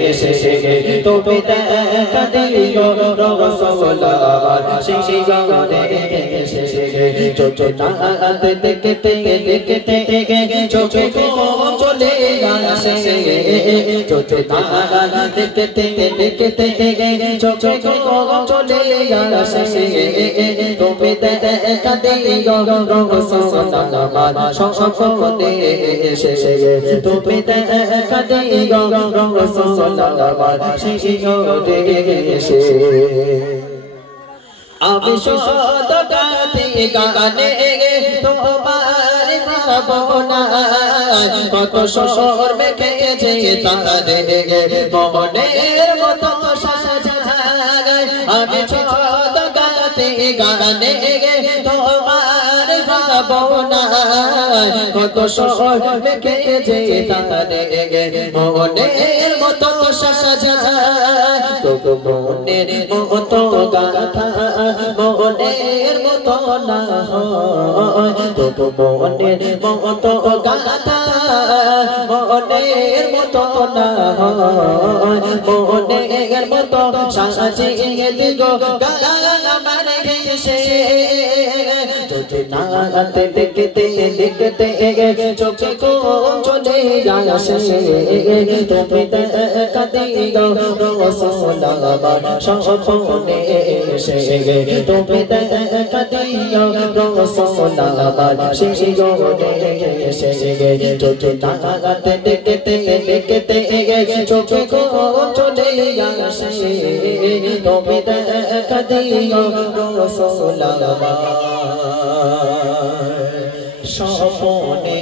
to be the Kadio Rosola, she got আমি শত গাতে গানে তোমার ভাবনা কত শহর মেখেছে তারে মনের মতো সাজায় আমি শত গাতে গানে তোমার ভাবনা কত শহর মেখেছে তারে মনের মতো সাজায় তো মনের মতো গাথা মনের মতো না তো মনের মতো গাথা মনের মতো না মনের মতো সাজিয়ে দিগো গান মানে গেছে যদি না দেখতে দেখতে চোখে কো চলে আসে তুমি কাঁদে গো রসোলা সপনে এসে তুমি কাঁদে গো রসোলা সেই গনে এসে যদি না দেখতে দেখতে চোখে কো চলে আসে তুমি কাঁদে গো রসোলা সপনে